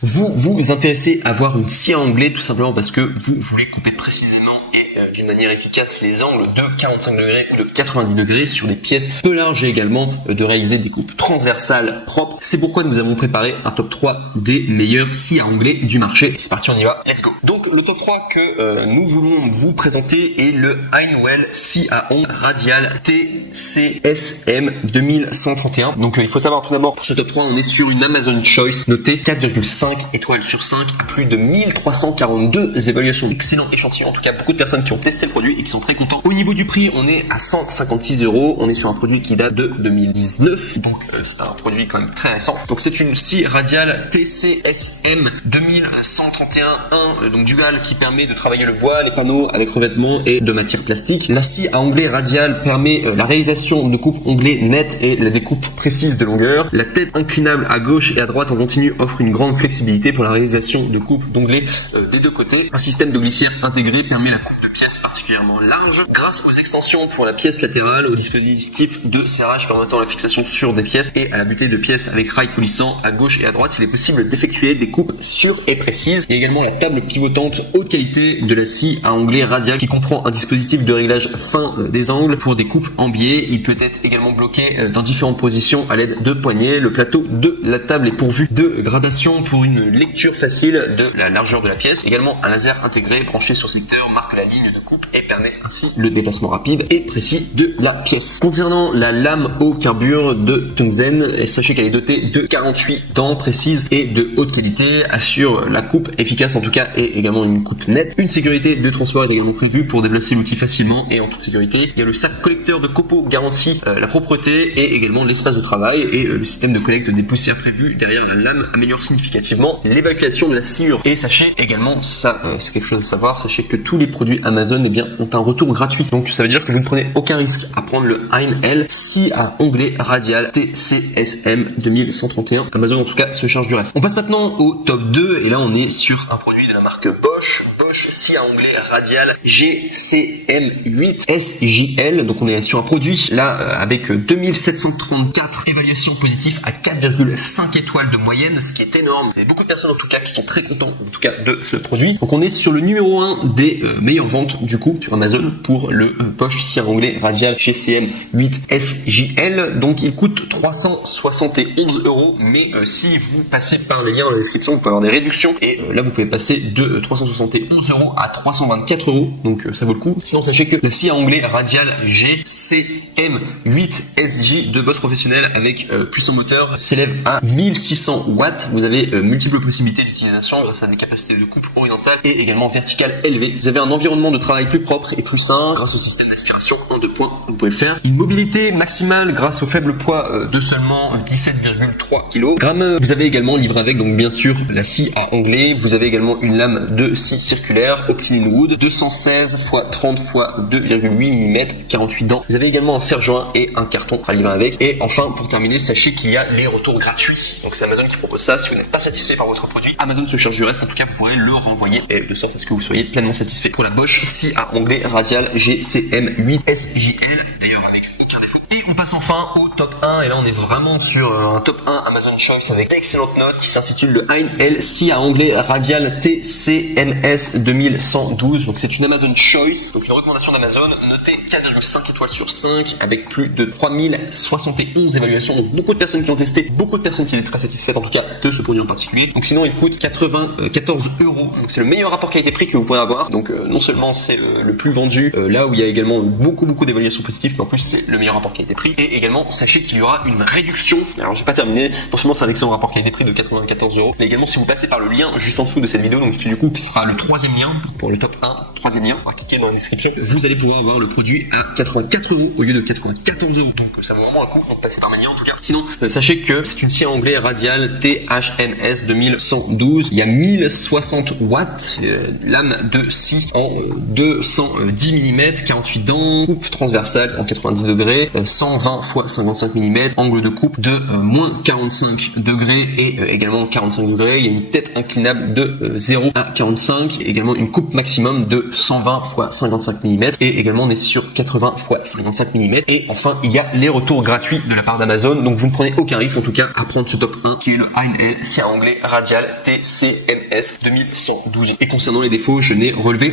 Vous vous intéressez à avoir une scie à onglet tout simplement parce que vous voulez couper précisément et d'une manière efficace les angles de 45 degrés ou de 90 degrés sur des pièces peu larges et également de réaliser des coupes transversales propres. C'est pourquoi nous avons préparé un top 3 des meilleures scies à onglet du marché. C'est parti, on y va, let's go. Donc le top 3 que nous voulons vous présenter est le Honeywell scie à onglet radial TCSM 2131. Donc il faut savoir tout d'abord pour ce top 3 on est sur une Amazon Choice notée 4,5 étoiles sur 5, plus de 1342 évaluations. Excellent échantillon, en tout cas beaucoup de personnes qui ont testé le produit et qui sont très contents. Au niveau du prix, on est à 156 €. On est sur un produit qui date de 2019, donc c'est un produit quand même très récent. Donc c'est une scie radiale TCSM 2131-1, donc dual, qui permet de travailler le bois, les panneaux avec revêtement et de matière plastique. La scie à onglet radial permet la réalisation de coupes onglets nettes et la découpe précise de longueur. La tête inclinable à gauche et à droite en continu offre une grande flexibilité pour la réalisation de coupes d'onglets des deux côtés. Un système de glissière intégré permet la coupe de pièces particulièrement large. Grâce aux extensions pour la pièce latérale, au dispositif de serrage permettant la fixation sur des pièces et à la butée de pièces avec rail coulissant à gauche et à droite, il est possible d'effectuer des coupes sûres et précises. Il y a également la table pivotante haute qualité de la scie à onglet radial qui comprend un dispositif de réglage fin des angles pour des coupes en biais. Il peut être également bloqué dans différentes positions à l'aide de poignées. Le plateau de la table est pourvu de gradations pour une lecture facile de la largeur de la pièce. Également un laser intégré branché sur secteur marque la ligne de coupe et permet ainsi le déplacement rapide et précis de la pièce. Concernant la lame au carbure de Tungsten, sachez qu'elle est dotée de 48 dents précises et de haute qualité, assure la coupe efficace en tout cas et également une coupe nette. Une sécurité de transport est également prévue pour déplacer l'outil facilement et en toute sécurité. Il y a le sac collecteur de copeaux garantit la propreté et également l'espace de travail, et le système de collecte des poussières prévu derrière la lame améliore significativement l'évacuation de la sciure. Et sachez également, ça c'est quelque chose à savoir, sachez que tous les produits Amazon ont un retour gratuit. Donc ça veut dire que vous ne prenez aucun risque à prendre le Honeywell scie à onglet radial TCSM 2131. Amazon en tout cas se charge du reste. On passe maintenant au top 2 et là on est sur un produit de la marque Bosch scie à onglet radial GCM8 SJL. Donc on est sur un produit là avec 2734 évaluations positives à 4,5 étoiles de moyenne, ce qui est énorme. Il y a beaucoup de personnes en tout cas qui sont très contents en tout cas de ce produit. Donc on est sur le numéro 1 des meilleures ventes du coup sur Amazon pour le Bosch scie à onglet radial GCM8 SJL. Donc il coûte 371 €, mais si vous passez par les liens dans la description, vous pouvez avoir des réductions et là vous pouvez passer de 371 € à 324 €, donc ça vaut le coup. Sinon sachez que la scie à onglet radial GCM8 SJ de Bosch professionnel avec puissant moteur s'élève à 1600 watts. Vous avez multiples possibilités d'utilisation grâce à des capacités de coupe horizontale et également verticale élevées. Vous avez un environnement de travail plus propre et plus sain grâce au système d'aspiration en 2 points. Vous pouvez le faire. Une mobilité maximale grâce au faible poids de seulement 17,3 kg. Vous avez également livré avec donc bien sûr la scie à onglet. Vous avez également une lame de scie circulaire Optiline Wood 216 x 30 x 2,8 mm, 48 dents. Vous avez également un serre-joint et un carton à livrer avec. Et enfin pour terminer, sachez qu'il y a les retours gratuits. Donc c'est Amazon qui propose ça. Si vous n'êtes pas satisfait par votre produit, Amazon se charge du reste. En tout cas vous pourrez le renvoyer et de sorte à ce que vous soyez pleinement satisfait pour la Bosch scie à onglet radial GCM8 SJL, d'ailleurs avec aucun défaut. Et on passe enfin au top 1 et là on est vraiment sur un top 1 Amazon Choice avec d'excellentes notes qui s'intitule le Honeywell scie à onglet radial TCMS 2112. Donc c'est une Amazon Choice, donc une recommandation d'Amazon notée 4,5 étoiles sur 5 avec plus de 3071 évaluations. Donc beaucoup de personnes qui l'ont testé, beaucoup de personnes qui étaient très satisfaites en tout cas de ce produit en particulier. Donc sinon il coûte 94 €. Donc c'est le meilleur rapport qualité-prix que vous pourrez avoir. Donc non seulement c'est le plus vendu, là où il y a également beaucoup d'évaluations positives, mais en plus c'est le meilleur rapport qualité-prix. Et également sachez qu'il y aura une réduction. Alors j'ai pas terminé. Non seulement c'est un excellent rapport qualité-prix de 94 €, mais également si vous passez par le lien juste en dessous de cette vidéo, donc du coup qui sera le 3e lien pour le top 1, 3e lien, on va cliquer dans la description, vous allez pouvoir avoir le produit à 84 € au lieu de 94 €. Donc ça vaut vraiment le coup, donc passez par ma lien en tout cas. Sinon sachez que c'est une scie à onglet radial THMS 2112. Il y a 1060 watts, lame de scie en 210 mm, 48 dents, coupe transversale en 90 degrés, 120 x 55 mm, angle de coupe de moins 45 degrés et également 45 degrés. Il y a une tête inclinable de 0 à 45, également une coupe maximum de 120 x 55 mm et également on est sur 80 x 55 mm. Et enfin il y a les retours gratuits de la part d'Amazon, donc vous ne prenez aucun risque en tout cas à prendre ce top 1 qui est le A1L scie à onglet radial TCMS 2112. Et concernant les défauts, je n'ai relevé